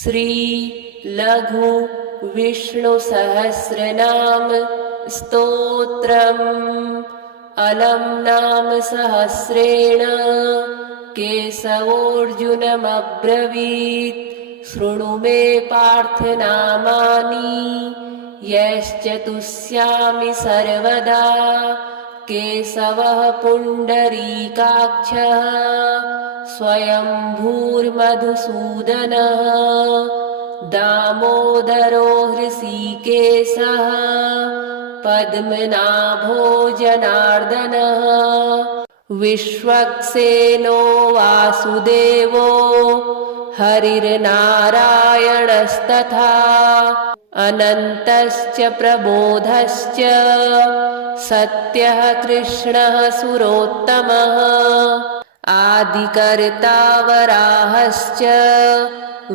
श्री लघु विष्णु सहस्रनाम स्तोत्रम् अलम नाम सहस्रेण केशवोऽर्जुनमब्रवीत् शृणु मे पार्थ नामानि यश्च तुष्यामि सर्वदा केशवः पुण्डरीकाक्षः स्वयंभूर्मधुसूदनः दामोदरो हृषीकेशः पद्मनाभो जनार्दनः विश्वक्सेनो वासुदेवो हरिर्नारायणस्तथा अनन्तश्च प्रबोधश्च सत्यः कृष्णः सुरोत्तमः आदिकर्ता वराहश्च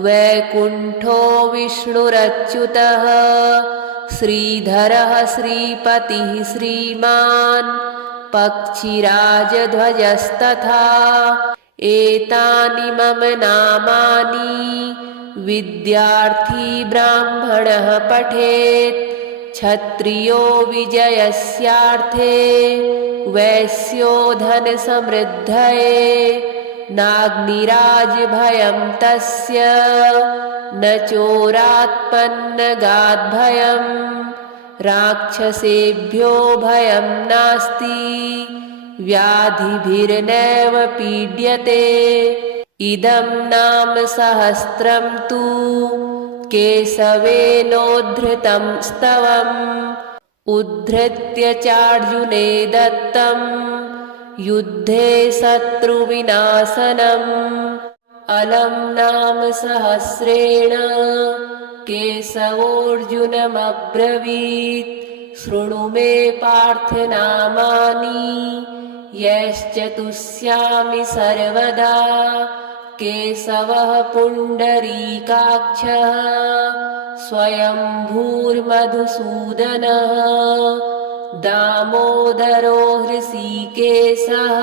वैकुण्ठो विष्णुरच्युतः श्रीधरः श्रीपतिः श्रीमान् पक्षिराजध्वजस्तथा एतानि मम नामानि विद्यार्थी ब्राह्मणः पठेत् क्षत्रियो विजयस्यार्थे वैश्यो धनसमृद्धये नाग्निराजभयं तस्य न चोरात्पन्नगाद्भयम् राक्षसेभ्यो भयं नास्ति व्याधिभिर्नैव पीड्यते इदं नाम सहस्रं तु केशवेनोद्धृतं स्तवम् उद्धृत्य चार्जुने दत्तं युद्धे शत्रुविनाशनम् अलम नाम सहस्रेण केशवोऽर्जुनमब्रवीत् शृणु मे पार्थ नामानि यश्च तुष्यामि सर्वदा केशवः पुण्डरीकाक्षः स्वयंभूर्मधुसूदनः दामोदरो हृषीकेशः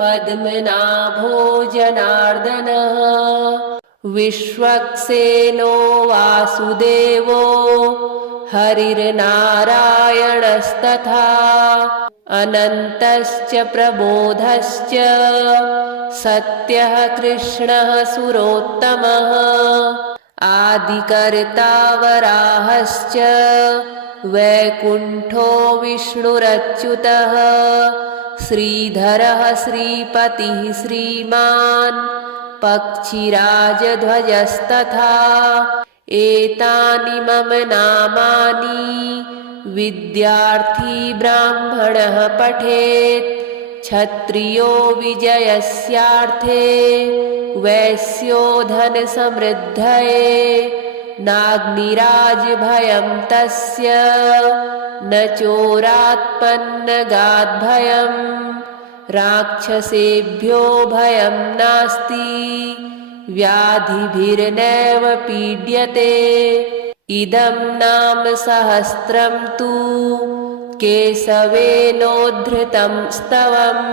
पद्मनाभो जनार्दनः विश्वक्सेनो वासुदेवो हरिर्नारायणस्तथा अनन्तश्च प्रबोधश्च सत्यः कृष्णः सुरोत्तमः आदिकर्ता वराहश्च वैकुण्ठो विष्णुरच्युतः श्रीधरः श्रीपतिः श्रीमान् पक्षिराजध्वजस्तथा एतानि मम नामानि विद्यार्थी ब्राह्मणः पठेत् क्षत्रियो विजयस्यार्थे वैश्यो धनसमृद्धये नाग्निराजभयं तस्य न चोरात्पन्नगाद्भयम् राक्षसेभ्यो भयं नास्ति व्याधिभिर्नैव पीड्यते इदं नाम सहस्रं तु केशवेनोद्धृतं स्तवम्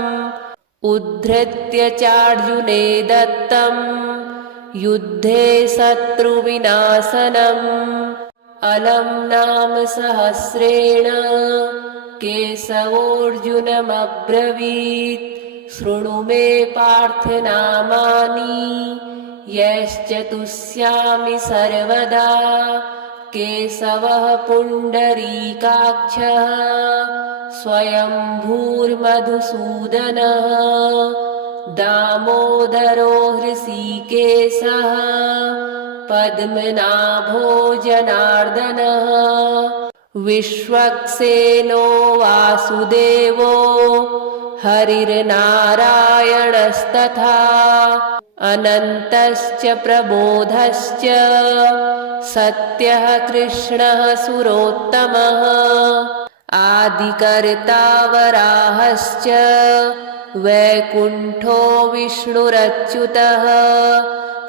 उद्धृत्य चार्जुने दत्तं युद्धे शत्रुविनाशनम् अलम नाम सहस्रेण केशवोऽर्जुनमब्रवीत् शृणु मे पार्थ नामानि यश्च तुष्यामि सर्वदा केशवः पुण्डरीकाक्षः स्वयंभूर्मधुसूदनः दामोदरो हृषीकेशः पद्मनाभो जनार्दनः विश्वक्सेनो वासुदेवो हरिर्नारायणस्तथा अनन्तश्च प्रबोधश्च सत्यः कृष्णः सुरोत्तमः आदिकर्ता वराहश्च वैकुण्ठो विष्णुरच्युतः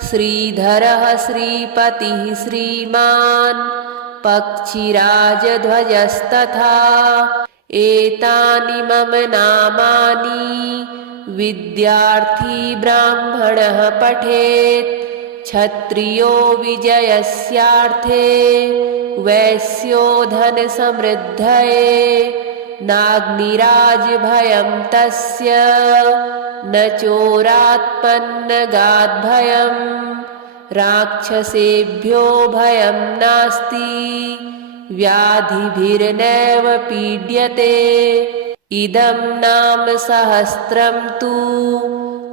श्रीधरः श्रीपतिः श्रीमान् पक्षिराजध्वजस्तथा एतानि मम नामानि विद्यार्थी ब्राह्मणः पठेत् क्षत्रियो विजयस्यार्थे वैश्यो धनसमृद्धये नाग्निराजभयं तस्य न चोरात्पन्नगाद्भयं राक्षसेभ्यो भयं नास्ति व्याधिभिर्नैव पीड्यते। इदं नाम सहस्रं तु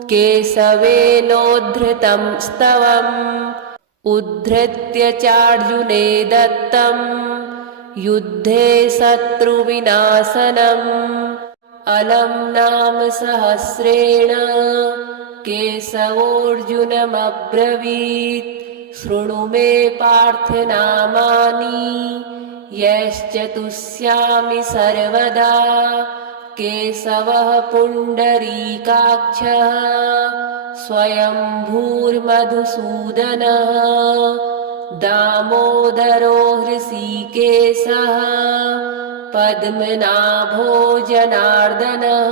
केशवेनोद्धृतं स्तवम् उद्धृत्य चार्जुने दत्तं युद्धे शत्रुविनाशनम्। अलं नाम सहस्रेण केशवोऽर्जुनमब्रवीत् शृणु मे पार्थ नामानि यैश्च तुष्यामि सर्वदा। केशवः पुण्डरीकाक्षः स्वयंभूर्मधुसूदनः दामोदरो हृषीकेशः पद्मनाभो जनार्दनः।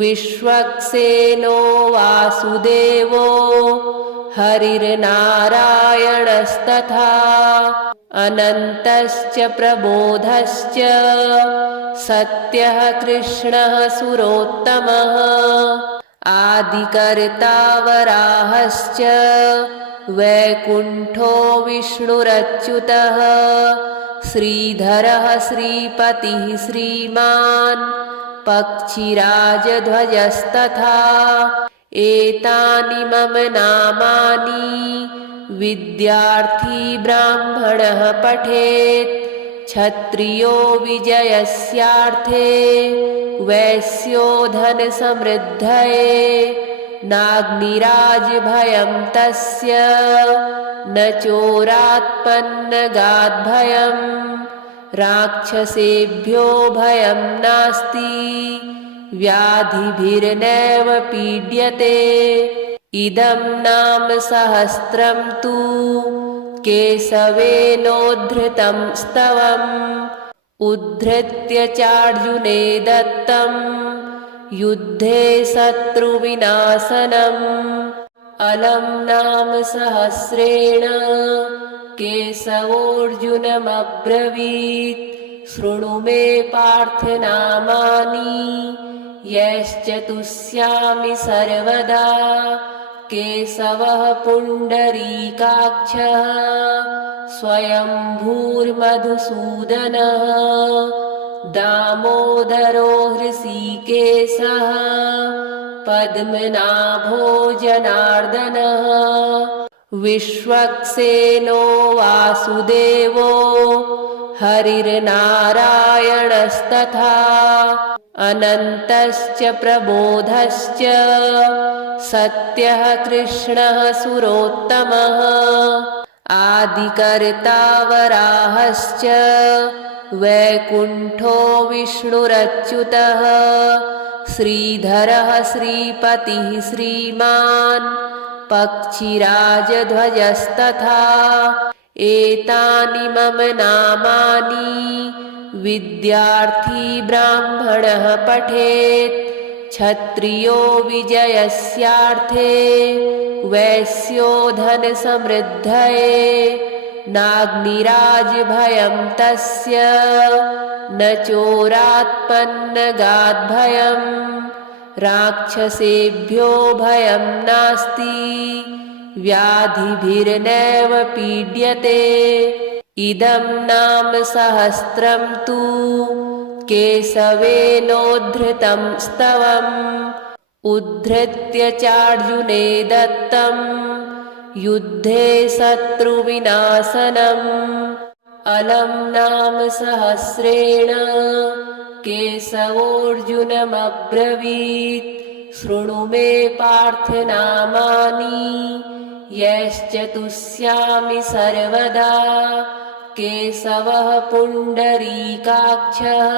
विश्वक्सेनो वासुदेवो हरिर्नारायणस्तथा अनन्तश्च प्रबोधश्च सत्यः कृष्णः सुरोत्तमः आदिकर्ता वराहश्च वैकुण्ठो विष्णुरच्युतः श्रीधरः श्रीपतिः श्रीमान् पक्षिराजध्वजस्तथा। एतानि मम नामानि विद्यार्थी ब्राह्मणः पठेत् क्षत्रियो विजयस्यार्थे वैश्यो धनसमृद्धये नाग्निराजभयं तस्य न चोरात्पन्नगाद्भयं राक्षसेभ्यो भयं नास्ति व्याधिभिर्नैव पीड्यते। इदं नाम सहस्रं तु केशवेनोद्धृतं स्तवम् उद्धृत्य चार्जुने दत्तं युद्धे शत्रुविनाशनम्। अलं नाम सहस्रेण केशवोऽर्जुनमब्रवीत् शृणु मे पार्थ नामानि यैश्च तुष्यामि सर्वदा। केशवः पुण्डरीकाक्षः स्वयंभूर्मधुसूदनः दामोदरो हृषीकेशः पद्मनाभो जनार्दनः। विश्वक्सेनो वासुदेवो हरिर्नारायणस्तथा अनन्तश्च प्रबोधश्च सत्यः कृष्णः सुरोत्तमः आदिकर्ता वराहश्च वैकुण्ठो विष्णुरच्युतः श्रीधरः श्रीपतिः श्रीमान् पक्षिराजध्वजस्तथा। एतानि मम नामानि विद्यार्थी ब्राह्मणः पठेत् क्षत्रियो विजयस्यार्थे वैश्यो धनसमृद्धये नाग्निराजभयं तस्य न चोरात्पन्नगाद्भयं राक्षसेभ्यो भयं नास्ति व्याधिभिर्नैव पीड्यते। इदं नाम सहस्रं तु केशवेनोद्धृतं स्तवम् उद्धृत्य चार्जुने दत्तं युद्धे शत्रुविनाशनम्। अलं नाम सहस्रेण केशवोऽर्जुनमब्रवीत् शृणु मे पार्थ नामानि यैश्च तुष्यामि सर्वदा। केशवः पुण्डरीकाक्षः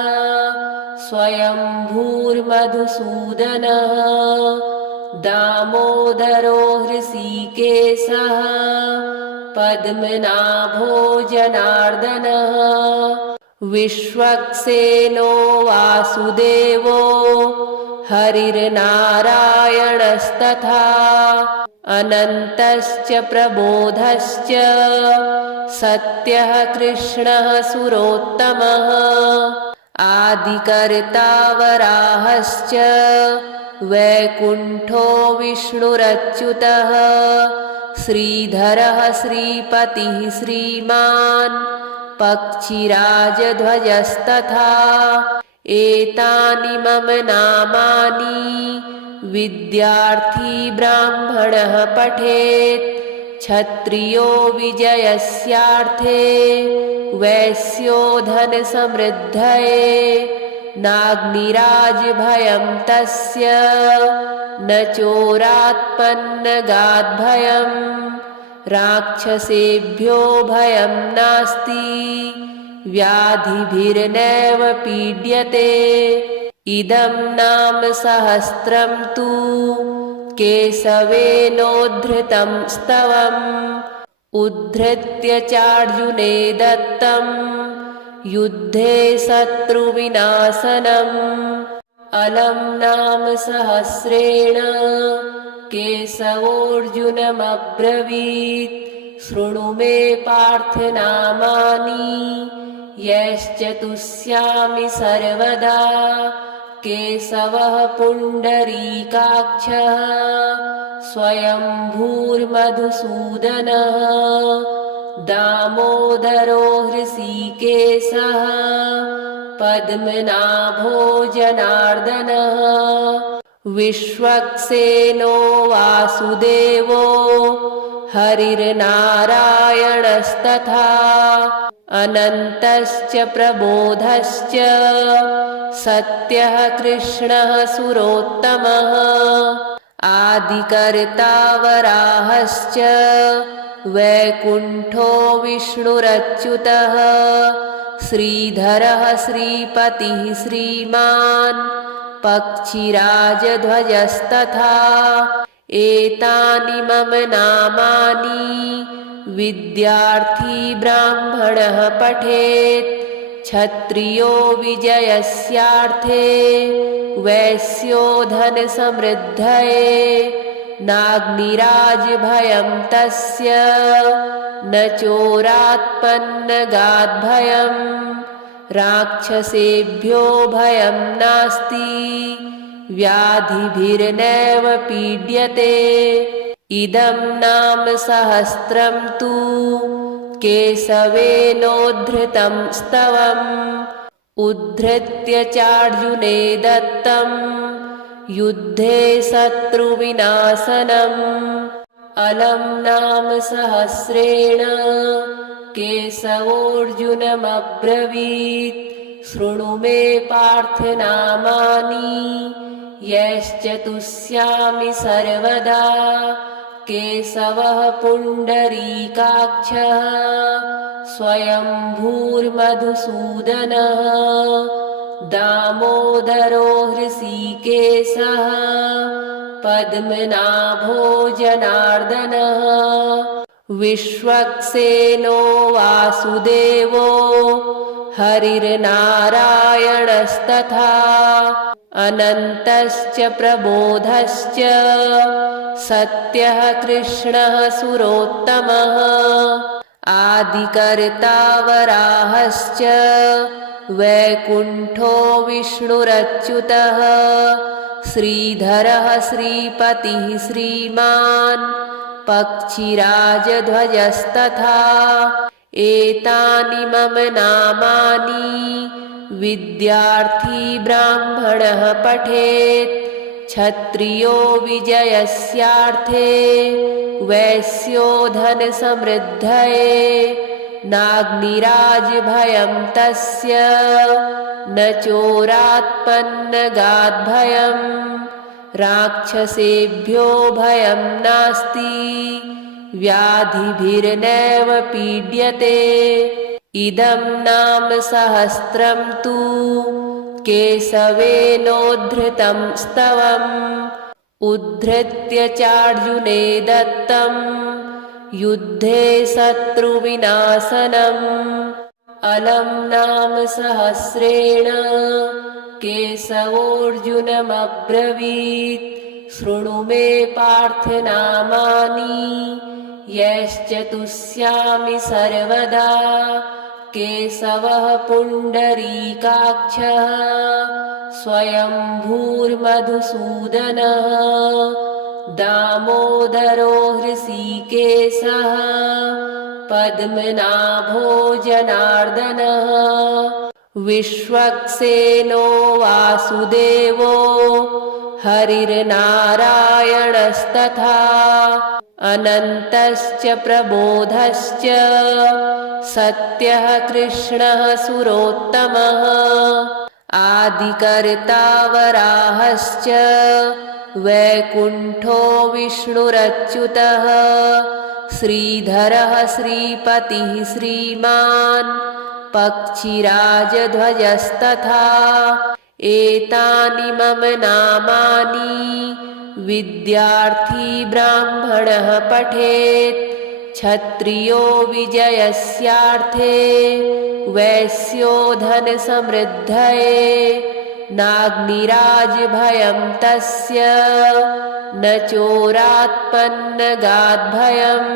स्वयंभूर्मधुसूदनः दामोदरो हृषीकेशः पद्मनाभो जनार्दनः। विश्वक्सेनो वासुदेवो हरिर्नारायणस्तथा अनन्तश्च प्रबोधश्च सत्यः कृष्णः सुरोत्तमः आदिकर्ता वराहश्च वैकुण्ठो विष्णुरच्युतः श्रीधरः श्रीपतिः श्रीमान् पक्षिराजध्वजस्तथा एतानि मम नामानि विद्यार्थी ब्राह्मणः पठेत् क्षत्रियो विजयस्यार्थे वैश्यो धनसमृद्धये नाग्निराजभयं तस्य न चोरात्पन्नगाद्भयं राक्षसेभ्यो भयं नास्ति व्याधिभिर्नैव पीड्यते इदं नाम सहस्रं तु केशवेनोद्धृतं स्तवम् उद्धृत्य चार्जुने दत्तं युद्धे शत्रुविनाशनम् अलं नाम सहस्रेण केशवोऽर्जुनमब्रवीत् शृणु मे पार्थ नामानि यश्च तुष्यामि सर्वदा केशवः पुण्डरीकाक्षः स्वयंभूर्मधुसूदनः दामोदरो हृषीकेशः पद्मनाभो जनार्दनः विश्वक्सेनो वासुदेवो हरिर्नारायणस्तथा अनन्तश्च प्रबोधश्च सत्यः कृष्णः सुरोत्तमः आदिकर्ता वराहश्च वैकुण्ठो विष्णुरच्युतः श्रीधरः श्रीपतिः श्रीमान् पक्षिराजध्वजस्तथा एतानि मम नामानि विद्यार्थी ब्राह्मणः पठेत् क्षत्रियो विजयस्यार्थे वैश्यो धनसमृद्धये नाग्निराजभयं तस्य न चोरात्पन्नगाद्भयं राक्षसेभ्यो भयं नास्ति व्याधिभिर्नैव पीड्यते इदं नाम सहस्रं तु केशवेनोद्धृतं स्तवम् उद्धृत्य चार्जुने दत्तं युद्धे शत्रुविनाशनम् अलं नाम सहस्रेण केशवोऽर्जुनमब्रवीत् शृणु मे पार्थ नामानि यश्च तुष्यामि सर्वदा केशवः पुण्डरीकाक्षः स्वयंभूर्मधुसूदनः दामोदरो हृषीकेशः पद्मनाभो जनार्दनः विश्वक्सेनो वासुदेवो हरिर्नारायणस्तथा अनन्तश्च प्रबोधश्च सत्यः कृष्णः सुरोत्तमः आदिकर्ता वराहश्च वैकुण्ठो विष्णुरच्युतः श्रीधरः श्रीपतिः श्रीमान् पक्षिराजध्वजस्तथा एतानि मम नामानि विद्यार्थी ब्राह्मणः पठेत् क्षत्रियो विजयस्यार्थे वैश्यो धनसमृद्धये नाग्निराजभयं तस्य न चोरात्पन्नगाद्भयं राक्षसेभ्यो भयं नास्ति व्याधिभिर्नैव पीड्यते इदं नाम सहस्रं तु केशवेनोद्धृतं स्तवम् उद्धृत्य चार्जुने दत्तं युद्धे शत्रुविनाशनम् अलं नाम सहस्रेण केशवोऽर्जुनमब्रवीत् शृणु मे पार्थ नामानि यश्च तुष्यामि सर्वदा केशवः पुण्डरीकाक्षः स्वयंभूर्मधुसूदनः दामोदरो हृषीकेशः पद्मनाभो जनार्दनः विश्वक्सेनो वासुदेवो हरिर्नारायणस्तथा अनन्तश्च प्रबोधश्च सत्यः कृष्णः सुरोत्तमः आदिकर्ता वराहश्च वैकुण्ठो विष्णुरच्युतः श्रीधरः श्रीपतिः श्रीमान् पक्षिराजध्वजस्तथा एतानि मम नामानि विद्यार्थी ब्राह्मणः पठेत् क्षत्रियो विजयस्यार्थे वैश्यो धनसमृद्धये नाग्निराजभयं तस्य न चोरात्पन्नगाद्भयम्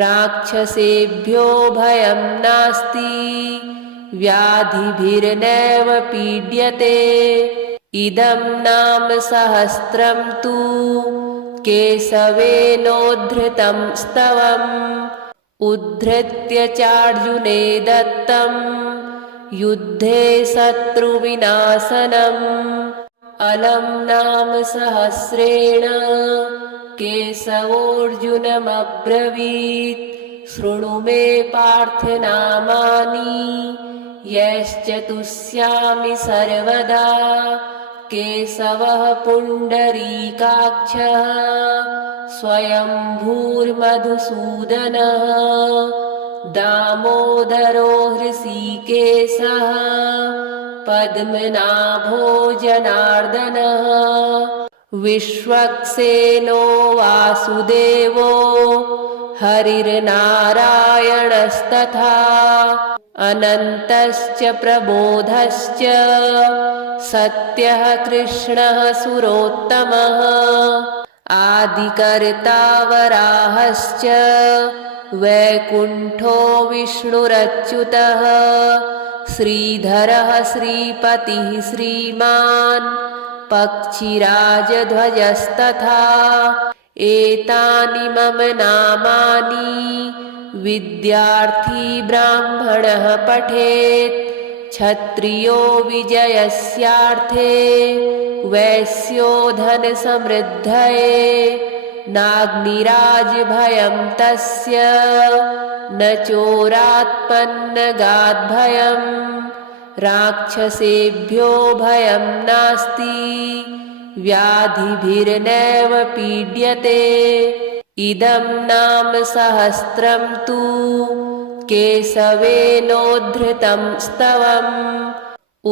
राक्षसेभ्यो भयं नास्ति व्याधिभिर्नैव पीड्यते इदं नाम सहस्रं तु केशवेनोद्धृतं स्तवम् उद्धृत्य चार्जुने दत्तं युद्धे शत्रुविनाशनम् अलं नाम सहस्रेण केशवोऽर्जुनमब्रवीत् शृणु मे पार्थ नामानि यश्च तुष्यामि सर्वदा केशवः पुण्डरीकाक्षः स्वयंभूर्मधुसूदनः दामोदरो हृषीकेशः पद्मनाभो जनार्दनः विश्वक्सेनो वासुदेवो हरिर्नारायणस्तथा अनन्तश्च प्रबोधश्च सत्यः कृष्णः सुरोत्तमः आदिकर्ता वराहश्च वैकुण्ठो विष्णुरच्युतः श्रीधरः श्रीपतिः श्रीमान् पक्षिराजध्वजस्तथा एतानि मम नामानि विद्यार्थी ब्राह्मणः पठेत् क्षत्रियो विजयस्यार्थे वैश्यो धनसमृद्धये नाग्निराजभयं तस्य न चोरात्पन्नगाद्भयम् राक्षसेभ्यो भयं नास्ति व्याधिभिर्नैव पीड्यते इदं नाम सहस्रं तु केशवेनोद्धृतं स्तवम्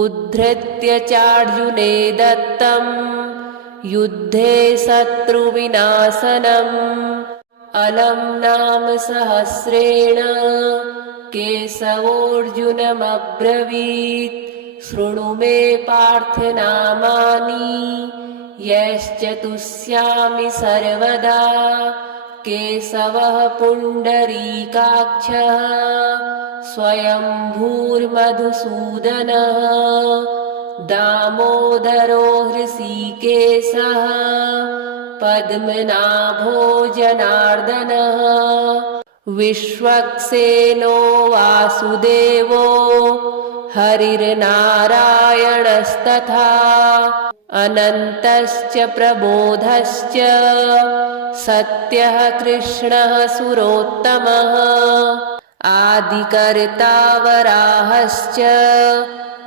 उद्धृत्य चार्जुने दत्तं युद्धे शत्रुविनाशनम् अलं नाम सहस्रेण केशवोऽर्जुनमब्रवीत् शृणु मे पार्थ नामानि यश्च तुष्यामि सर्वदा केशवः पुण्डरीकाक्षः स्वयंभूर्मधुसूदनः दामोदरो हृषीकेशः पद्मनाभो जनार्दनः विश्वक्सेनो वासुदेवो हरिर्नारायणस्तथा अनन्तश्च प्रबोधश्च सत्यः कृष्णः सुरोत्तमः आदिकर्ता वराहश्च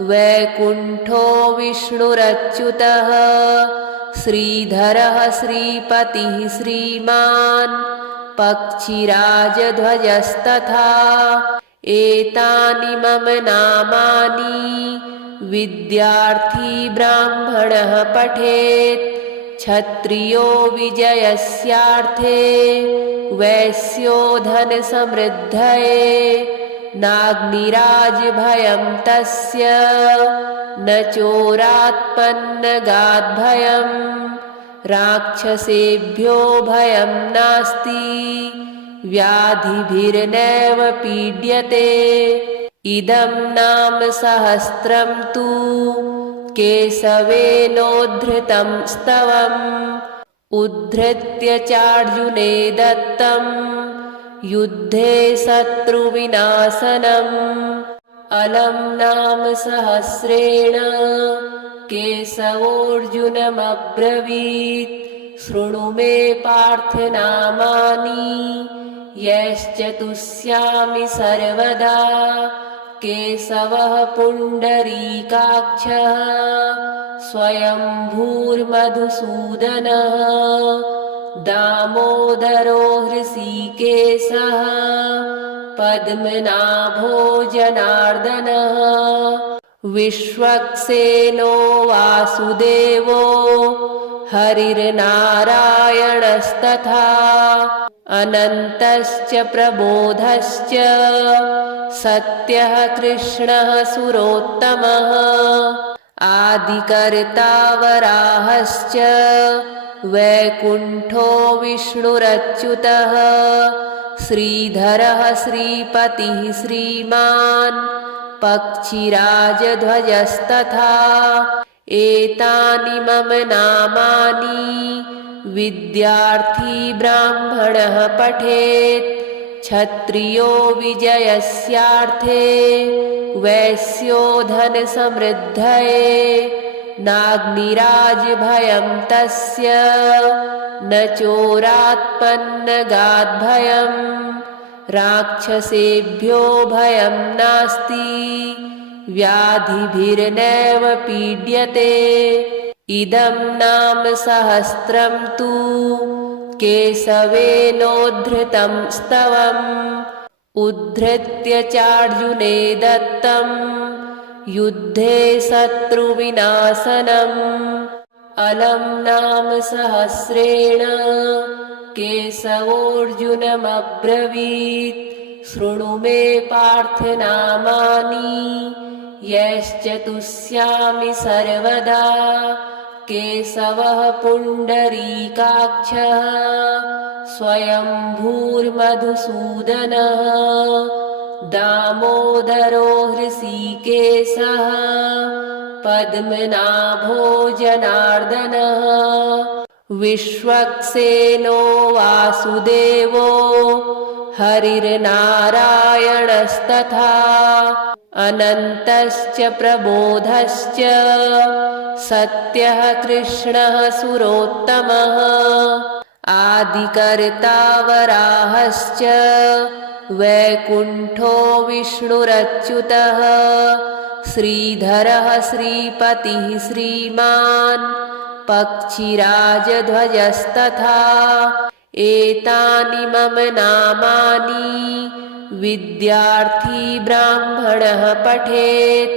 वैकुण्ठो विष्णुरच्युतः श्रीधरः श्रीपतिः श्रीमान् पक्षिराजध्वजस्तथा एतानि मम नामानि विद्यार्थी ब्राह्मणः पठेत् क्षत्रियो विजयस्यार्थे वैश्यो धनसमृद्धये नाग्निराजभयं तस्य न चोरात्पन्नगाद्भयम् राक्षसेभ्यो भयं नास्ति व्याधिभिर्नैव पीड्यते। इदं नाम सहस्रं तु केशवेनोद्धृतं स्तवम् उद्धृत्य चार्जुने दत्तं युद्धे शत्रुविनाशनम्। अलं नाम सहस्रेण केशवोऽर्जुनमब्रवीत् शृणु मे पार्थ नामानि यश्च तुष्यामि सर्वदा। केशवः पुण्डरीकाक्षः स्वयंभूर्मधुसूदनः दामोदरो हृषीकेशः पद्मनाभो जनार्दनः। विश्वक्सेनो वासुदेवो हरिर्नारायणस्तथा अनन्तश्च प्रबोधश्च सत्यः कृष्णः सुरोत्तमः। आदिकर्ता वराहश्च वैकुण्ठो विष्णुरच्युतः श्रीधरः श्रीपतिः श्रीमान् पक्षिराजध्वजस्तथा। एतानि मम नामानि विद्यार्थी ब्राह्मणः पठेत्। क्षत्रियो विजयस्यार्थे वैश्यो धनसमृद्धये। नाग्निराजभयं तस्य न चोरात्पन्नगाद्भयम्। राक्षसेभ्यो भयं नास्ति व्याधिभिर्नैव पीड्यते। इदं नाम सहस्रं तु केशवेनोद्धृतं स्तवम् उद्धृत्य चार्जुने दत्तं युद्धे शत्रुविनाशनम्। अलं नाम सहस्रेण केशवोऽर्जुनमब्रवीत् शृणु मे पार्थ नामानि यश्च तुष्यामि सर्वदा। केशवः पुण्डरीकाक्षः स्वयंभूर्मधुसूदनः दामोदरो हृषीकेशः पद्मनाभो जनार्दनः। विश्वक्सेनो वासुदेवो हरिर्नारायणस्तथा अनन्तश्च प्रबोधश्च सत्यः कृष्णः सुरोत्तमः। आदिकर्ता वराहश्च वैकुण्ठो विष्णुरच्युतः श्रीधरः श्रीपतिः श्रीमान् पक्षिराजध्वजस्तथा। एतानि मम नामानि विद्यार्थी ब्राह्मणः पठेत्।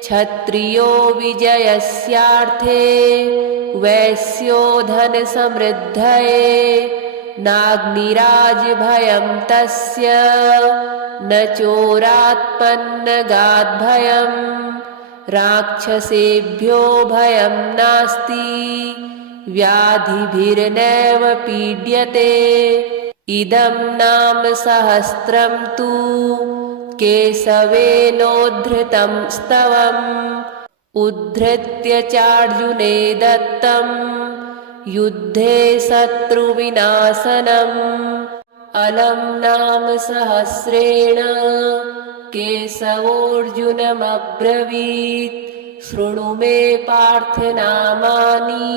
क्षत्रियो विजयस्यार्थे वैश्यो धनसमृद्धये। नाग्निराजभयं तस्य न चोरात्पन्नगाद्भयम्। राक्षसेभ्यो भयं नास्ति व्याधिभिर्नैव पीड्यते। इदं नाम सहस्रं तु केशवेनोद्धृतं स्तवम् उद्धृत्य चार्जुने दत्तं युद्धे शत्रुविनाशनम्। अलं नाम सहस्रेण केशवोऽर्जुनमब्रवीत् शृणु मे पार्थ नामानि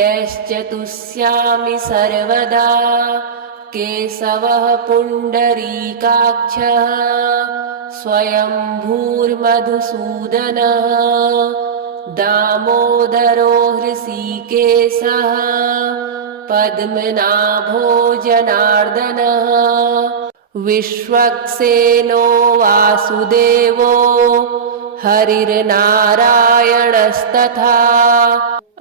यश्च तुष्यामि सर्वदा। केशवः पुण्डरीकाक्षः स्वयंभूर्मधुसूदनः दामोदरो हृषीकेशः पद्मनाभो जनार्दनः। विश्वक्सेनो वासुदेवो हरिर्नारायणस्तथा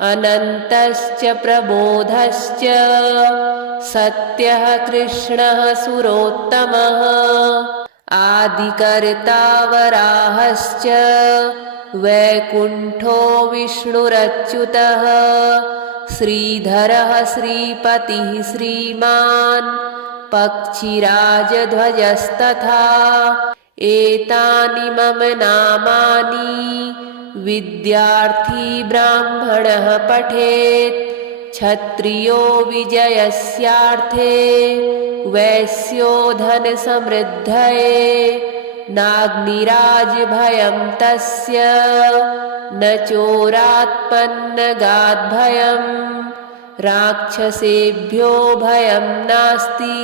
अनन्तश्च प्रबोधश्च सत्यः कृष्णः सुरोत्तमः। आदिकर्ता वराहश्च वैकुण्ठो विष्णुरच्युतः श्रीधरः श्रीपतिः श्रीमान् पक्षिराजध्वजस्तथा एतानि मम नामानि विद्यार्थी ब्राह्मणः पठेत् क्षत्रियो विजयस्यार्थे वैश्यो धनसमृद्धये नाग्निराजभयं तस्य न चोरात्पन्नगाद्भयम् राक्षसेभ्यो भयं नास्ति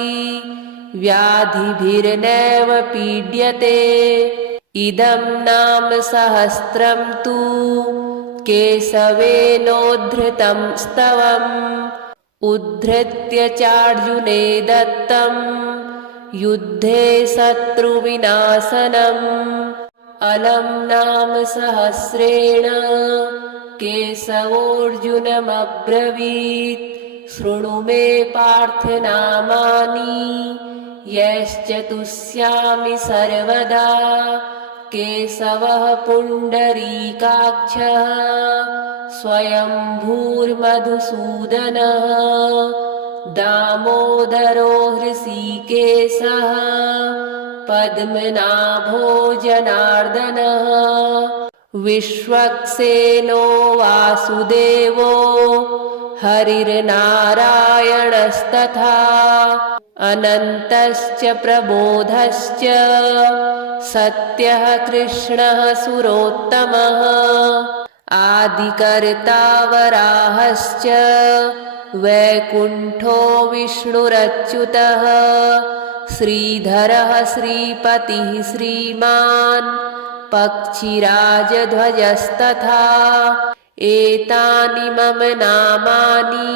व्याधिभिर्नैव पीड्यते इदं नाम सहस्रं तु केशवेनोद्धृतं स्तवम् उद्धृत्य चार्जुने दत्तं युद्धे शत्रुविनाशनम् अलं नाम सहस्रेण केशवोऽर्जुनमब्रवीत् शृणु मे पार्थ नामानि यश्च तुष्यामि सर्वदा केशवः पुण्डरीकाक्षः स्वयंभूर्मधुसूदनः दामोदरो हृषीकेशः पद्मनाभो जनार्दनः विश्वक्सेनो वासुदेवो हरिर्नारायणस्तथा अनन्तश्च प्रबोधश्च सत्यः कृष्णः सुरोत्तमः आदिकर्ता वराहश्च वैकुण्ठो विष्णुरच्युतः श्रीधरः श्रीपतिः श्रीमान् पक्षिराजध्वजस्तथा एतानि मम नामानि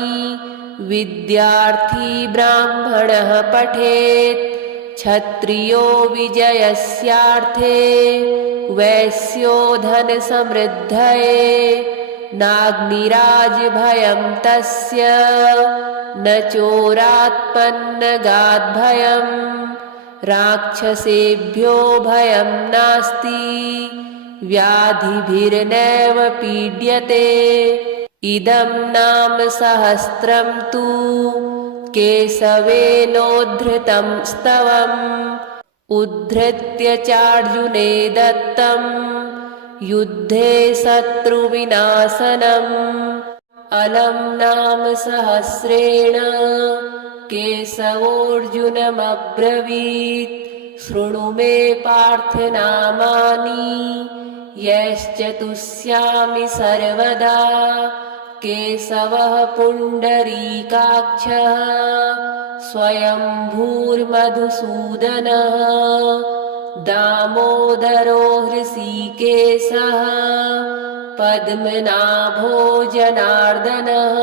विद्यार्थी ब्राह्मणः पठेत् क्षत्रियो विजयस्यार्थे वैश्यो धनसमृद्धये नाग्निराजभयं तस्य न चोरात्पन्नगाद्भयम् राक्षसेभ्यो भयं नास्ति व्याधिभिर्नैव पीड्यते इदं नाम सहस्रं तु केशवेनोद्धृतं स्तवम् उद्धृत्य चार्जुने दत्तं युद्धे शत्रुविनाशनम् अलं नाम सहस्रेण केशवोऽर्जुनमब्रवीत् शृणु मे पार्थ नामानि यश्च तुष्यामि सर्वदा केशवः पुण्डरीकाक्षः स्वयंभूर्मधुसूदनः दामोदरो हृषीकेशः पद्मनाभो जनार्दनः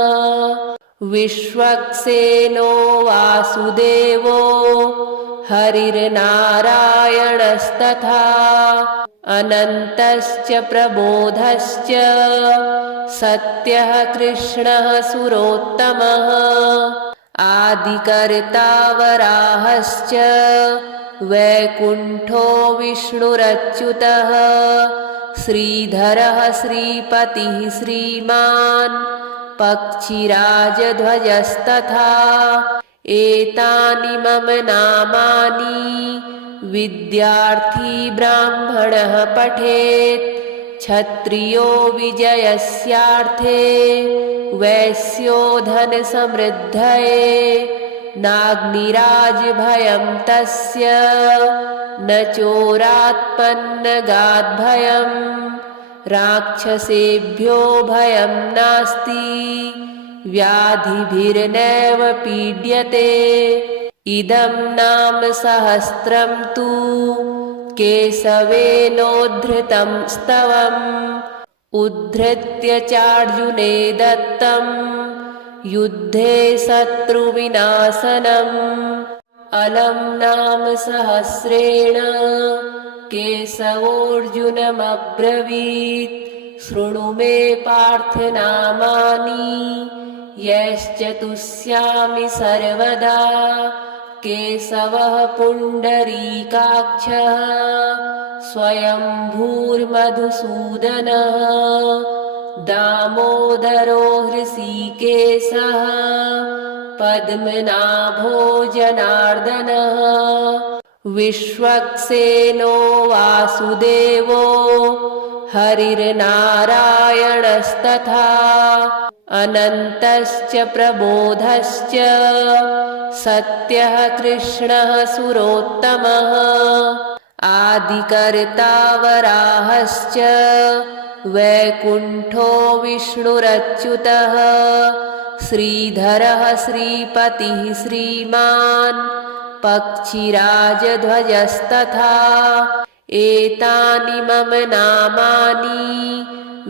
विश्वक्सेनो वासुदेवो हरिर्नारायणस्तथा अनन्तश्च प्रबोधश्च सत्यः कृष्णः सुरोत्तमः आदिकर्ता वराहश्च वैकुण्ठो विष्णुरच्युतः श्रीधरः श्रीपतिः श्रीमान् पक्षिराजध्वजस्तथा एतानि मम नामानि विद्यार्थी ब्राह्मणः पठेत् क्षत्रियो विजयस्यार्थे वैश्यो धनसमृद्धये नाग्निराजभयं तस्य न चोरात्पन्नगाद्भयम् राक्षसेभ्यो भयं नास्ति व्याधिभिर्नैव पीड्यते इदं नाम सहस्रं तु केशवेनोद्धृतं स्तवम् उद्धृत्य चार्जुने दत्तं युद्धे शत्रुविनाशनम् अलं नाम सहस्रेण केशवोऽर्जुनमब्रवीत् शृणु मे पार्थ नामानि यश्च तुष्यामि सर्वदा केशवः पुण्डरीकाक्षः स्वयंभूर्मधुसूदनः दामोदरो हृषीकेशः पद्मनाभो जनार्दनः विश्वक्सेनो वासुदेवो हरिर्नारायणस्तथा अनन्तश्च प्रबोधश्च सत्यः कृष्णः सुरोत्तमः आदिकर्ता वराहश्च वैकुण्ठो विष्णुरच्युतः श्रीधरः श्रीपतिः श्रीमान् पक्षिराजध्वजस्तथा एतानि मम नामानि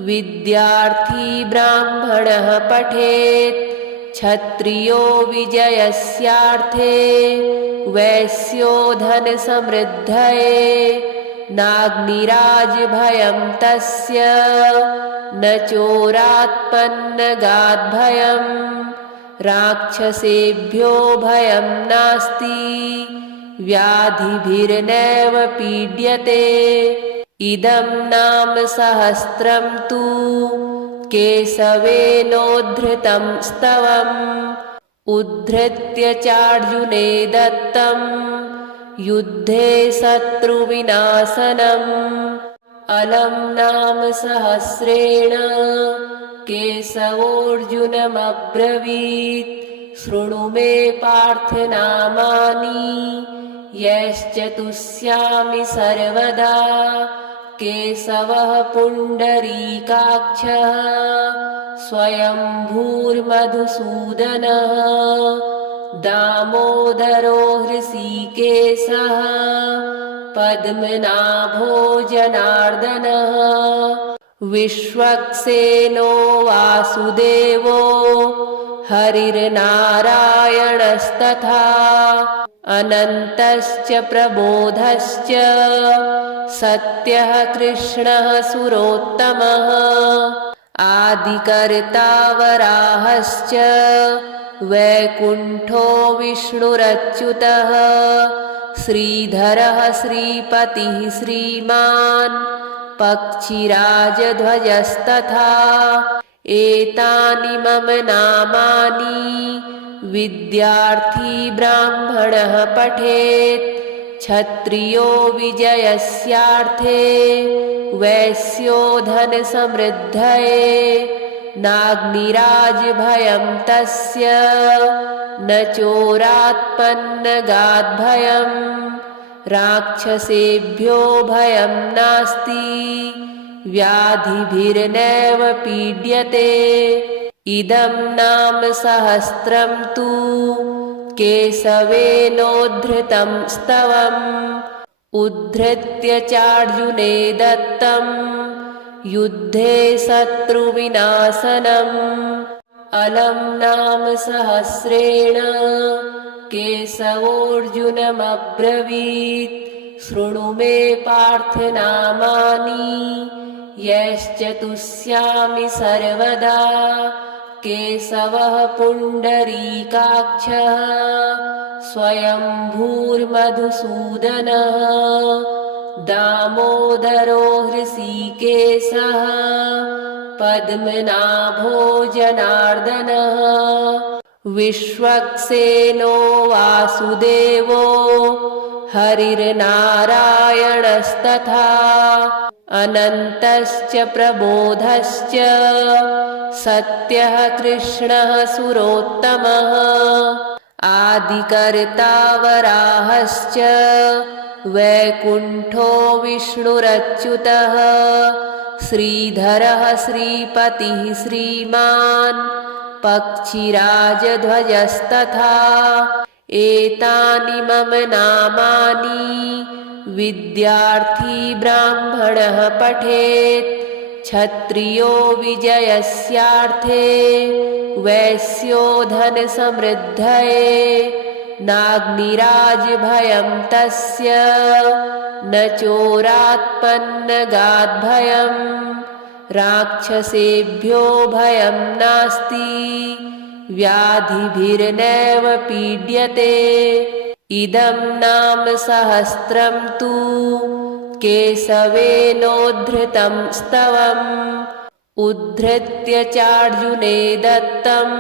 विद्यार्थी ब्राह्मणः पठेत् क्षत्रियो विजयस्यार्थे वैश्यो धनसमृद्धये नाग्निराजभयं तस्य न चोरात्पन्नगाद्भयम् राक्षसेभ्यो भयं नास्ति व्याधिभिर्नैव पीड्यते इदं नाम सहस्रं तु केशवेनोद्धृतं स्तवम् उद्धृत्य चार्जुने दत्तं युद्धे शत्रुविनाशनम् अलं नाम सहस्रेण केशवोऽर्जुनमब्रवीत् शृणु मे पार्थ नामानि यश्चतुष्यामि सर्वदा केशवः पुण्डरीकाक्षः स्वयंभूर्मधुसूदनः दामोदरो हृषीकेशः पद्मनाभो जनार्दनः विश्वक्सेनो वासुदेवो हरिर्नारायणस्तथा अनन्तश्च प्रबोधश्च सत्यः कृष्णः सुरोत्तमः आदिकर्ता वराहश्च वैकुण्ठो विष्णुरच्युतः श्रीधरः श्रीपतिः श्रीमान् पक्षिराजध्वजस्तथा एतानि मम नामानि विद्यार्थी ब्राह्मणः पठेत् क्षत्रियो विजयस्यार्थे वैश्यो धनसमृद्धये नाग्निराजभयं तस्य न चोरात्पन्नगाद्भयम् राक्षसेभ्यो भयं नास्ति व्याधिभिर्नैव पीड्यते इदं नाम सहस्रं तु केशवेनोद्धृतं स्तवम् उद्धृत्य चार्जुने दत्तं युद्धे शत्रुविनाशनम् अलं नाम सहस्रेण केशवोऽर्जुनमब्रवीत् शृणु मे पार्थ नामानि यश्चतुष्यामि सर्वदा केशवः पुण्डरीकाक्षः स्वयंभूर्मधुसूदनः दामोदरो हृषीकेशः पद्मनाभो जनार्दनः विश्वक्सेनो वासुदेवो हरिर्नारायणस्तथा अनन्तश्च प्रबोधश्च सत्यः कृष्णः सुरोत्तमः आदिकर्ता वराहश्च वैकुण्ठो विष्णुरच्युतः श्रीधरः श्रीपतिः श्रीमान् पक्षिराजध्वजस्तथा एतानि मम नामानि विद्यार्थी ब्राह्मणः पठेत् क्षत्रियो विजयस्यार्थे वैश्यो धनसमृद्धये नाग्निराजभयं तस्य न चोरात्पन्नगाद्भयम् राक्षसेभ्यो भयं नास्ति व्याधिभिर्नैव पीड्यते इदं नाम सहस्रं तु केशवेनोद्धृतं स्तवम् उद्धृत्य चार्जुने दत्तं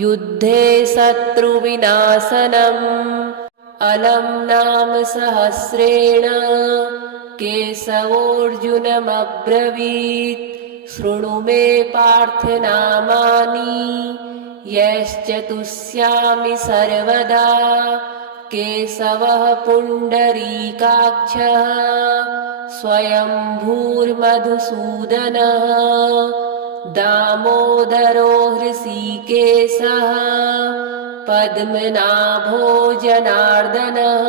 युद्धे शत्रुविनाशनम् अलं नाम सहस्रेण केशवोऽर्जुनमब्रवीत् शृणु मे पार्थ नामानि यश्च तुष्यामि सर्वदा केशवः पुण्डरीकाक्षः स्वयंभूर्मधुसूदनः दामोदरो हृषीकेशः पद्मनाभो जनार्दनः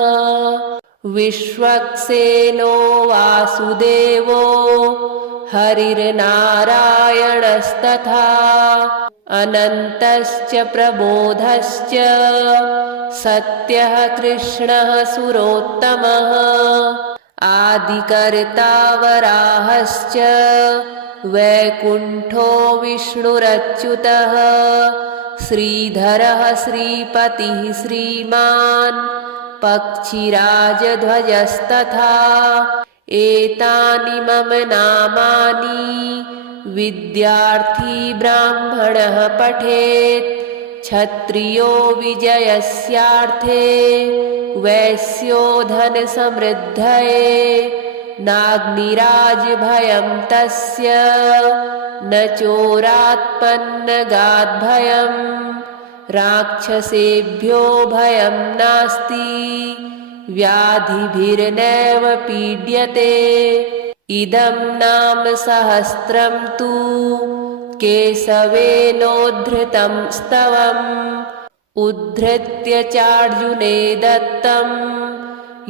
विश्वक्सेनो वासुदेवो हरिर्नारायणस्तथा अनन्तश्च प्रबोधश्च सत्यः कृष्णः सुरोत्तमः आदिकर्ता वराहश्च वैकुण्ठो विष्णुरच्युतः श्रीधरः श्रीपतिः श्रीमान् पक्षिराजध्वजस्तथा एतानि मम नामानि विद्यार्थी ब्राह्मणः पठेत् क्षत्रियो विजयस्यार्थे वैश्यो धनसमृद्धये नाग्निराजभयं तस्य न चोरात्पन्नगाद्भयम् राक्षसेभ्यो भयं नास्ति व्याधिभिर्नैव पीड्यते इदं नाम सहस्रं तु केशवेनोद्धृतं स्तवम् उद्धृत्य चार्जुने दत्तं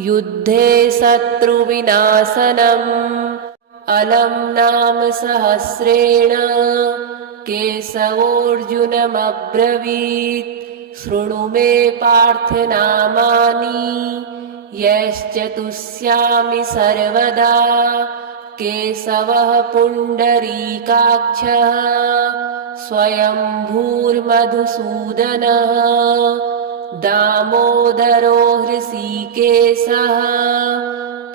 युद्धे शत्रुविनाशनम् अलं नाम सहस्रेण केशवोऽर्जुनमब्रवीत् शृणु मे पार्थ नामानि यश्च तुष्यामि सर्वदा केशवः पुण्डरीकाक्षः स्वयंभूर्मधुसूदनः दामोदरो हृषीकेशः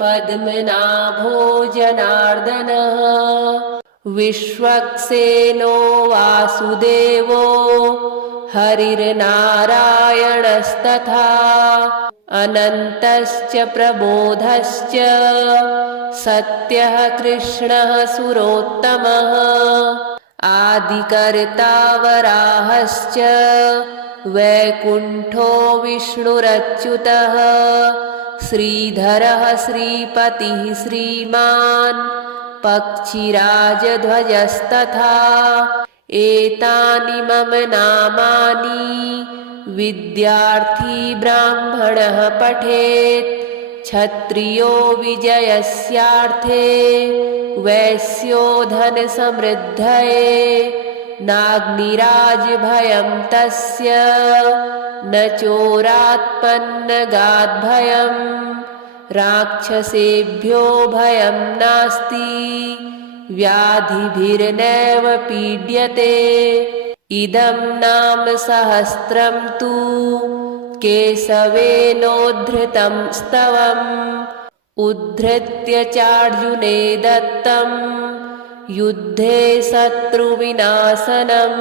पद्मनाभो जनार्दनः विश्वक्सेनो वासुदेवो हरिर्नारायणस्तथा अनन्तश्च प्रबोधश्च सत्यः कृष्णः सुरोत्तमः आदिकर्ता वराहश्च वैकुण्ठो विष्णुरच्युतः श्रीधरः श्रीपतिः श्रीमान् पक्षिराजध्वजस्तथा एतानि मम नामानि विद्यार्थी ब्राह्मणः पठेत् क्षत्रियो विजयस्यार्थे वैश्यो धनसमृद्धये नाग्निराजभयं तस्य न चोरात्पन्नगाद्भयम् राक्षसेभ्यो भयं नास्ति व्याधिभिर्नैव पीड्यते इदं नाम सहस्रं तु केशवेनोद्धृतं स्तवम् उद्धृत्य चार्जुने दत्तं युद्धे शत्रुविनाशनम्